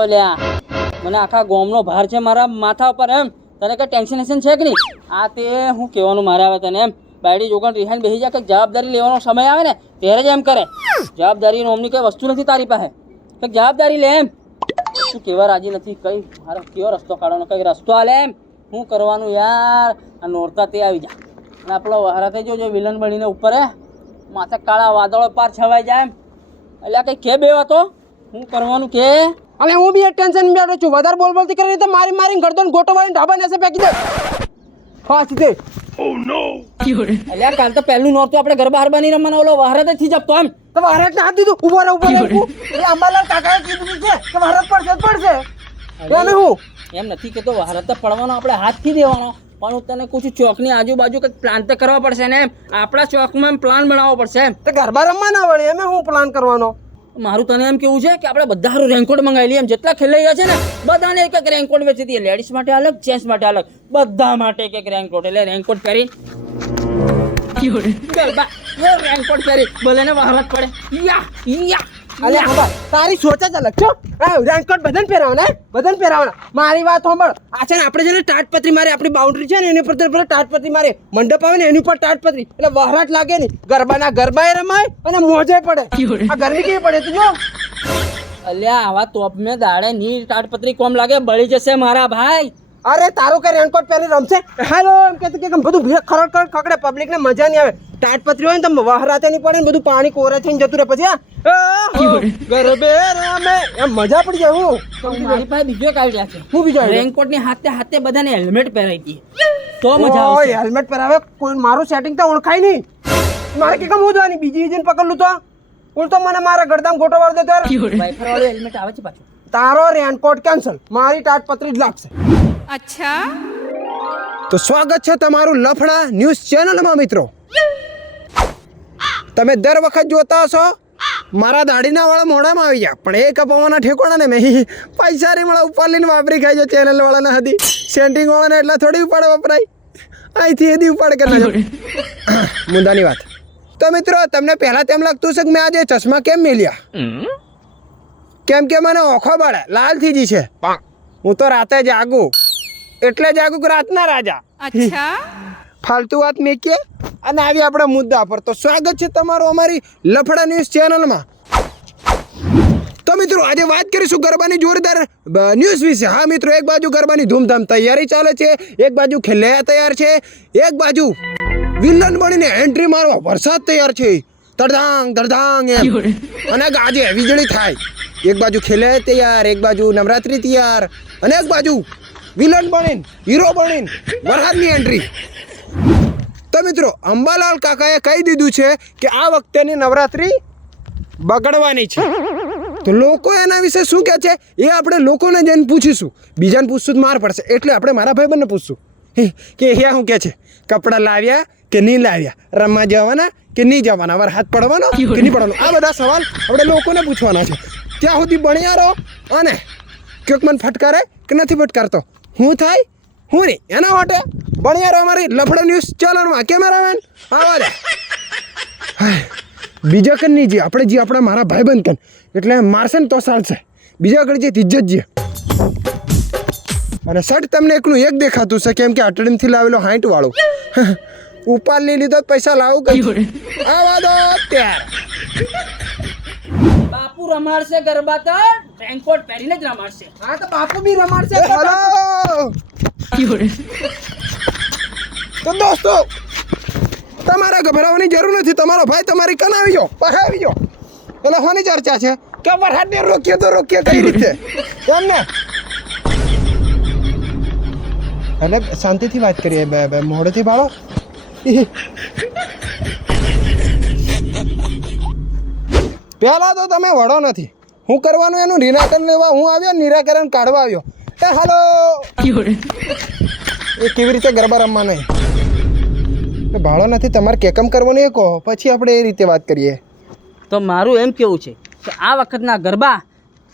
go! ઓલ્યા મને આખા ગોમનો ભાર છે મારા માથા ઉપર, એમ. તને કંઈ ટેન્શન વેન્શન છે કે નહીં? આ તે હું કહેવાનું મારે આવે તને, એમ. બાયડી જોગણ રિહાઈને બેસી જાય, કંઈક જવાબદારી લેવાનો સમય આવે ને, ત્યારે જ એમ કરે. જવાબદારી નોમની કંઈ વસ્તુ નથી તારી પાસે? કંઈક જવાબદારી લે, એમ. તું કેવા રાજી નથી? કઈ મારો કેવો રસ્તો કાઢવાનો? કઈ રસ્તો હાલે એમ. શું કરવાનું યાર? આ નોરતા તે આવી જા. અને આપણો વહારા થઈ જો વિલન બનીને ઉપર માથે કાળા વાદળો પાર છવાઈ જાય, એમ. એટલે કંઈ કે બે વાતો શું કરવાનું કે અલે હું બી ટેન્શનમાં બેઠો છું. વધારે બોલ બોલતી કરી તો મારી મારી ગરદન ગોટો વાળીને ઢાબા નેસે ફેંકી દે. હા સીધે અલ્યા કાલ તો પહેલું નોરતું આપણે ગરબા હાર બની રમવાનો. ઓલો વહારતથી જપતો એમ. તો ભારત ને હાથ દીધું. ઊભો રહે ઊભો રહે એટલે અંબાલાલ કાકાએ કીધું છે કે ભારત પડશે પડશે. એને હું. એમ નથી કેતો વહારત તો પડવાનો આપણે હાથથી દેવાનો. પણ હું તને કહું છું ચોકની આજુબાજુ કંઈક પ્લાન તો કરવા પડશે ને એમ. આપણા ચોકમાં પ્લાન બનાવવો પડશે એમ. તો ગરબા રમવા ના વળે એમ હું પ્લાન કરવાનો. મારું તને એમ કેવું છે કે આપણે બધા હારું રેનકોટ મંગાવી લઈએ એમ જેટલા ખેલૈયા છે ને બધાને એક એક રેનકોટ વેચી દઈએ. લેડીઝ માટે અલગ જેન્ટ્સ માટે અલગ. બધા માટે એક એક રેનકોટ એટલે રેનકોટ કરી. રેનકોટ પહેરી ભલે ને વહારત પડે. યા યા. અલે હા તારી સોચ જ અલગ. છો હા રેનકોટ બધાને પહેરાવાના? બધાને પહેરાવવાના મારી વાત સાંભળ. આ છે ને આપણે છે ને ટાટપત્રી મારે આપણી બાઉન્ડ્રી છે ને એની પર પેલા ટાટપત્રી મારે મંડપ આવે ને એની ઉપર ટાટપત્રી એટલે વહરાટ લાગે નહીં ગરબાના ગરબાએ રમાય અને મોજે પડે. આ ગરમી કેવી પડે તું જો અલ્યા આવા તોપ મેં દાડે ની ટાટપત્રી કોમ લાગે બળી જશે મારા ભાઈ. અરે તારું કઈ રેનકોટ પહેરી રમશે? હેલો એમ કે કે બધું ખરડ ખરડ ખકડે પબ્લિક ને મજા નહીં આવે. ટાટપત્રી હોય ને તો વહરાતે નહીં પડે ને બધું પાણી કોરે થઈને જતું રહે. પછી ગરબે રમે એમ મજા પડી જાય હું. મારી પાસે બીજો એક આઈડિયા છે. હું બીજો રેનકોટની હાથે હાથે બધાને હેલ્મેટ પહેરાવી દઈએ તો મજા આવે હેલ્મેટ પહેરાવે? કોઈ મારું સેટિંગ તો ઓળખાય નહીં. મારે કે કેમ ઉજવાની બીજી એજન્ટ પકડલું તો. ઉલટો મને મારા ગરદામ ગોટો વાળ દે તાર હેલ્મેટ આવે છે પાછું. તારો રેનકોટ કેન્સલ મારી તાટપત્રી જ લાગશે. અચ્છા. તો સ્વાગત છે તમારું લફડા ન્યૂઝ ચેનલમાં મિત્રો. તમે દર વખત જોતા હશો? મારા દાઢીના વાળા મોઢામાં આવી ગયા. પણ એ કપાવાના ઠેકોણા ને મેં પૈસા રી મળે ઉપર લઈને વાપરી ખાઈ જો ચેનલ વાળાને હતી સેન્ટિંગ વાળાને એટલા થોડી ઉપાડ વપરાય. અહીંથી એથી ઉપાડ કરી નાખો મુદ્દાની વાત. તો મિત્રો તમને પહેલા તેમ લાગતું છે કે મેં આજે ચશ્મા કેમ મેલ્યા કેમ કે મને ઓખો બળે લાલ થઈ જી છે. હું તો રાતે જાગું. એટલે જાગું કે રાતના રાજા. અચ્છા. ફાલતુ વાત મેકીએ અને આવી આપણા મુદ્દા પર. તો સ્વાગત છે તમારું અમારી લફડા ન્યૂઝ ચેનલમાં. તો મિત્રો આજે વાત કરીશું ગરબાની જોરદાર ન્યૂઝ વિશે. હા મિત્રો એક બાજુ ગરબાની ધૂમધામ તૈયારી ચાલે છે એક બાજુ ખેલૈયા તૈયાર છે એક બાજુ વિલન બનીને એન્ટ્રી મારવા વરસાદ તૈયાર છે. તડધાંગ તડધાંગ એમ. અને આજે વીજળી થાય. એક બાજુ ખેલૈયા તૈયાર એક બાજુ નવરાત્રી તૈયાર. અને એક બાજુ વિલન બનીને હીરો બનીને વરસાદની એન્ટ્રી. તો મિત્રો અંબાલાલ કાકાએ કહી દીધું છે કે આ વખતેની નવરાત્રી બગડવાની છે. તો લોકો એના વિશે શું કહે છે? એ આપણે લોકોને જઈને પૂછીશું. બીજાને પૂછશું તો માર પડશે. એટલે આપણે મારા ભાઈબંધને પૂછશું. હે, કે એ શું કહે છે? કપડાં લાવ્યા કે નહીં લાવ્યા? રમવા જવાના કે નહીં જવાના? હાથ પડવાનો કે નહીં પડવાનો? આ બધા સવાલ આપણે લોકોને પૂછવાના છે. ત્યાં સુધી ભણ્યા રહો અને ક્યોક મને ફટકારે કે નથી ફટકારતો? હું થાય? હું નહીં. એના માટે બન્યા યાર અમારી લફડો ન્યૂઝ ચેનલમાં. કેમેરામેન આવા બીજા કન નહીં જે આપણે જે આપણા મારા ભાઈબંધ કન. એટલે મારશે ને તો ચાલશે બીજા આગળ જે ઇજ્જત જે અને શર્ટ તમને એકલું એક દેખાતું છે કેમ કે અટડીમથી લાવેલો હાઈટ વાળો ઉપાલ નહીં લીધો પૈસા લાવું કઈ આવા દો અત્યારે. બાપુ રમાડશે ગરબા તો. રેનકોટ પહેરીને જ રમાડશે. હા તો બાપુ બી રમાડશે. હલો તો દોસ્તો તમારે ગભરાવાની જરૂર નથી. તમારો ભાઈ તમારી કન આવી જાઓ પાસે આવી જાઓ એટલે હોની ચર્ચા છે? કે વરસાદને રોકીએ તો રોકીએ કઈ રીતે? એમ ને? અને શાંતિથી વાત કરીએ બે બે મોડેથી ભાળો પહેલા તો તમે વડો નથી. હું કરવાનું એનું નિરાકરણ લેવા હું આવ્યો નિરાકરણ કાઢવા આવ્યો. એ હાલો એ કેવી રીતે ગરબા રમવા નહીં? ભાડો નથી તમારે કેકમ કરવાનું એ કહો. પછી આપણે એ રીતે વાત કરીએ. તો મારું એમ કેવું છે કે આ વખતના ગરબા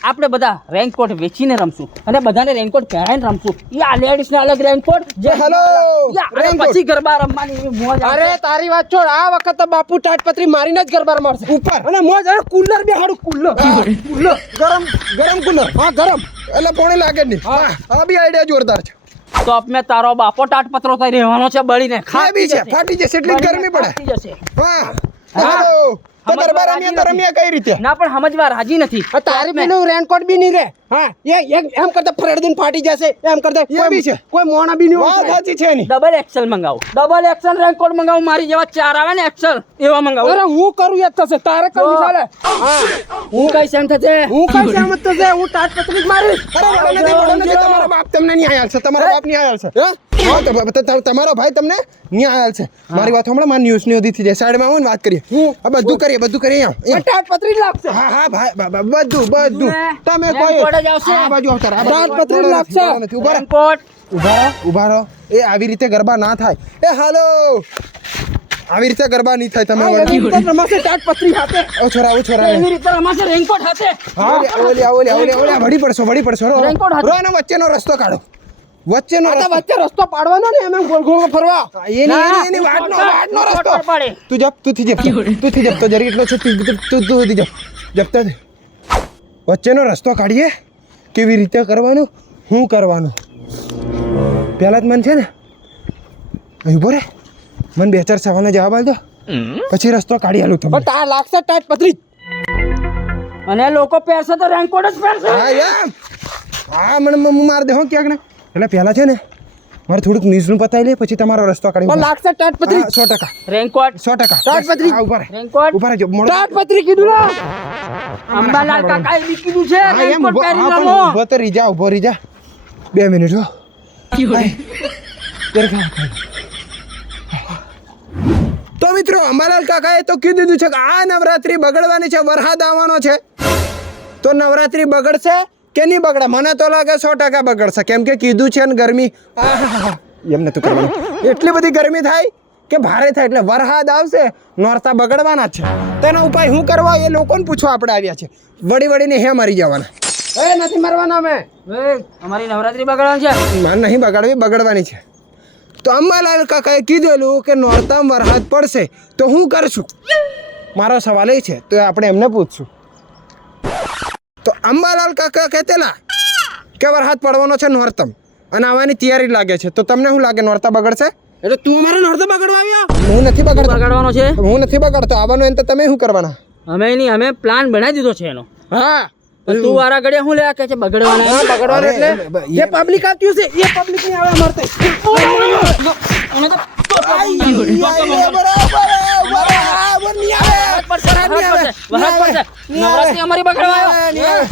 આપણે બધા રેનકોટ વેચીને રમશું અને બધાને રેનકોટ પહેરાઈને રમશું. યા લેડીઝને અલગ રેનકોટ જે હેલો. પછી ગરબા રમવાની મોજ અરે તારી વાત છોડ આ વખત તો બાપુ ટાટપત્રી મારીને જ ગરબા રમાડશે. ઉપર. અને મોજ અરે કુલર બે હાડું કુલર કુલર. ગરમ ગરમ કુલર. હા ગરમ. એટલે પોણી લાગે નહીં. હા. આ બી આઈડિયા જોરદાર છે. તો અમે તારો બાપો ટાટપત્રો થઈ રહેવાનો છે બળીને. ખાબી બી છે ફાટી જશે. એટલી ગરમી પડે. ફાટી જશે. હા હાલો તો રાજી રમ્યા તો નથી. રમ્યા કઈ રીતે? ના પણ સમજવા રાજી નથી. તારી પેલું રેનકોટ બી નહીં રે. હા એ એમ કરતા ફ્રેડદીન ફાટી જશે. એમ કરતા એ બી છે. કોઈ મોણા બી નહીં વાત સાચી છે એની. ડબલ એક્સેલ મંગાવો. ડબલ એક્સેલ રેનકોટ મંગાવું. મારી જેવા ચાર આવે ને એક્સેલ એવા મંગાવો. અરે હું કરું એ જ થશે. તારે કરું ચાલે હું. કઈ સેમ થશે? હું કઈ સહેમત થશે? હું ટાટપત્રી જ મારીશ. અરે તમારો બાપ તમને ન્યાય છે. તમારો બાપ ન્યાય આલશે હા? તો બ- તો તમારો ભાઈ તમને ન્યાય છે. મારી વાત હમણાં મારી ન્યૂઝની ઓધી જાય. સાઈડમાં આવું ને વાત કરીએ. આ બધું કરીએ બધું કરીએ આમ પણ ટાટપત્રી લાગશે. હા હા ભાઈ બધું બધું. તમે કોઈ આ બાજુ આવતા બાજુ દાંત લાગશે. ઊભા વડો ઊભા રહો, ઊભા રહો ઊભા રહો. એ આવી રીતે ગરબા ના થાય. એ હાલો. આવી રીતે ગરબા નહીં થાય તમે હા, વળી. એવી રીતે રમાશે હાથે. ઓ છોરા ઓ છોરા. એવી રીતે રમાશે રેનકોટ હાથે. હા ઓલી ઓલી ઓલી ઓલી વળી પડશો વળી પડશો. રો રેનકોટ હાથે. રો એનો વચ્ચેનો રસ્તો કાઢો. વચ્ચેનો રસ્તો. વચ્ચે રસ્તો પાડવાનો ને એમ ગોળ ગોળ ફરવા. એની એની એની વાટનો વાટનો રસ્તો. પાડે. તું જપ તું થી જપ તું થી જપ તો જરી એટલો છે તું તું તું તું થી જપ. જપતા વચ્ચેનો રસ્તો કાઢીએ. કેવી રીતે કરવાનું? શું કરવાનું? પહેલા જ મન છે ને અહીં ઊભો રે. મને બે ચાર સવાલનો જવાબ આપજો પછી રસ્તો કાઢી આલું પણ તમને તા લાગશે ટાટપત્રી પતરી અને લોકો પહેરશે તો રેનકોટ જ પહેરશે. હા એમ. હા મને હું માર દે હો ક્યાંક ને. એટલે પહેલા છે ને મારે થોડુંક ન્યૂઝનું પતાવી લે પછી તમારો રસ્તો કાઢી લાગશે ટાટપત્રી હા, સો ટકા. રેન્કોટ. સો ટકા. તાડપત્રી. હા, ઊભા રહે. રેનકોટ. ઊભા રહેજો મોડું. ટાટપત્રી કીધું ને? અંબાલાલ કાકાએ બી કીધું છે રેનકોટ ઊભો- પહેરી લો ઊભો તો રહી ઊભો રીજા. બે મિનિટ હો. તો મિત્રો અંબાલાલ કાકાએ તો કીધું દીધું છે કે આ નવરાત્રી બગડવાની છે વરસાદ આવવાનો છે. તો નવરાત્રી બગડશે? કે નહીં બગડે? મને તો લાગે સો ટકા બગડશે કેમ કે કીધું છે ને ગરમી. આહાહા. એમ નતું કરવાનું એટલી બધી ગરમી થાય કે ભારે થાય એટલે વરસાદ આવશે નોરતા બગડવાના છે. તેનો ઉપાય શું કરવા એ લોકોને પૂછવા આપણે આવ્યા છે. વળી વળીને હે મરી જવાના. એ નથી મરવાના અમે. એ, અમારી નવરાત્રી બગડવાની છે. નહીં બગાડવી બગડવાની છે. તો અંબાલાલ કાકાએ કીધેલું કે નોરતામાં વરસાદ પડશે. તો હું કરશું? મારો સવાલ એ છે. તો આપણે એમને પૂછશું. અંબાલાલ કાકા કહેતેલા કે વરસાદ પડવાનો છે નોરતમ અને આવવાની તૈયારી લાગે છે તો તમને શું લાગે નોરતા બગડશે એટલે તું અમારો નોરતો બગડવા આવ્યો હું નથી બગડતો બગાડવાનો છે હું નથી બગડતો આવવાનો એમ તો તમે શું કરવાના અમે નહીં અમે પ્લાન બનાવી દીધો છે એનો હા તું વારા ઘડે હું લેવા કે છે બગડવાના હા, બગડવાનું એટલે જે પબ્લિક આવતી હશે એ પબ્લિકની આવે મરતે તો અમારી બગડવા આવ્યો.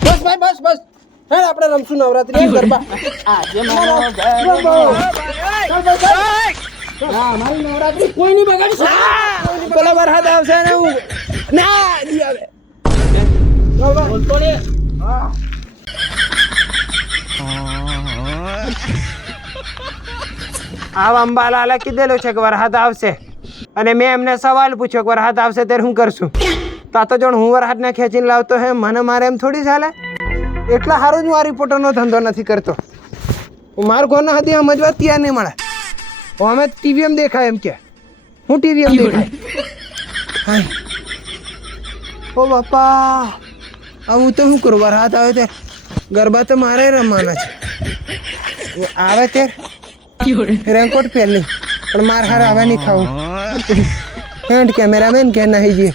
બસ. ભાઈ બસ બસ. હે આપણે રમશું નવરાત્રી ગરબા. આજે મારો ઘર ચાલ ભાઈ, ચાલ. હા. મારી નવરાત્રી કોઈ નહીં બગાડી પેલા વરસાદ આવશે ને હું ના આવે. બોલતો અંબાલાલે કીધેલું છે કે વરસાદ આવશે. અને મેં એમને સવાલ પૂછ્યો કે વરસાદ આવશે ત્યારે શું કરશું? તા તો જણ હું વરસાદને ખેંચીને લાવતો હે મને મારે એમ થોડી ચાલે? એટલા સારું જ હું આ રિપોર્ટરનો ધંધો નથી કરતો. હું માર ઘરના હતી સમજવા ત્યાં નહીં મળે. હું અમે ટીવી એમ દેખાય એમ કે. હું ટીવી. એમ દેખાય ઓ બાપા. હવે હું તો શું કરું? વરસાદ આવે ત્યારે ગરબા તો મારે રમવાના છે. આવે તે? રેનકોટ પહેરલી. પણ માર હાર આવે નહીં ખાવું. હેન્ડ કેમેરામેન કે નહીં જઈએ